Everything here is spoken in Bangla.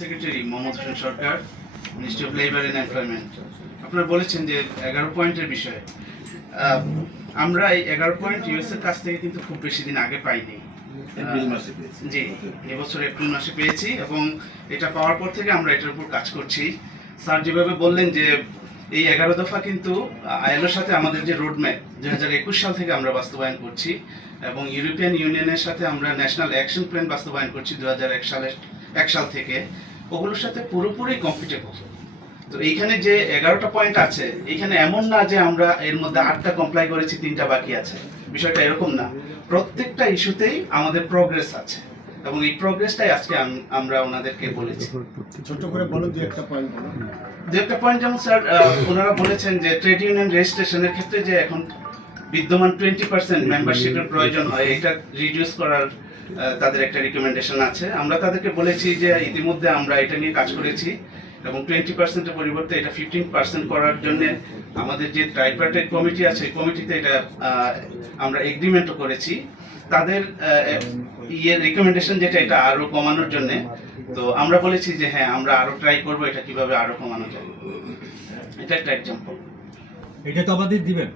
Secretary Mohammad Hossain Sarkar, ministry of labour and employment. আপনারা বলেছেন যে 11 পয়েন্টের বিষয়ে আমরা এই 11 পয়েন্ট ইউএস এর কাছ থেকে কিন্তু খুব বেশি দিন আগে পাইনি। জি, এবছর এপ্রিল মাসে পেয়েছি এবং এটা পাওয়ার পর থেকে আমরা এটার উপর কাজ করছি। স্যার যেভাবে বললেন যে এই 11 দফা কিন্তু আইএলওর সাথে আমাদের যে রোডম্যাপ 2021 সাল থেকে আমরা বাস্তবায়ন করছি এবং ইউরোপিয়ান ইউনিয়নের সাথে আমরা ন্যাশনাল অ্যাকশন প্ল্যান বাস্তবায়ন করছি 2001 সাল থেকে, ওগুলোর সাথে পুরোপুরি কম্পিটেবল। তো এইখানে যে 11টা পয়েন্ট আছে, এইখানে এমন না যে আমরা এর মধ্যে 8টা কমপ্লাই করেছি, 3টা বাকি আছে, বিষয়টা এরকম না। প্রত্যেকটা ইস্যুতেই আমাদের প্রোগ্রেস আছে এবং এই প্রোগ্রেসটাই আজকে আমরা ওনাদেরকে বলেছি। ছোট করে বলো দুই একটা পয়েন্ট বলো। দুই একটা পয়েন্ট যেমন স্যার ওনারা বলেছেন যে ট্রেড ইউনিয়ন রেজিস্ট্রেশনের ক্ষেত্রে যে এখন বিদ্যমান 20% মেম্বারশিপের প্রয়োজন হয়, এটা রিডিউস করার তাদের একটা রিকমেন্ডেশন আছে। আমরা তাদেরকে বলেছি যে ইতিমধ্যে আমরা এটা নিয়ে কাজ করেছি এবং 20%-এর পরিবর্তে এটা 15% করার জন্য আমাদের যে ট্রাইপার্টাইট কমিটি আছে, কমিটিতে এটা আমরা এগ্রিমেন্টও করেছি। তাদের রিকমেন্ডেশন যেটা, এটা আরো কমানোর জন্য। তো আমরা বলেছি যে হ্যাঁ, আমরা আরো ট্রাই করবো এটা কিভাবে আরো কমানো যায়। এটা একটা এক্সাম্পল। এটা তো আমাদের দিবেন।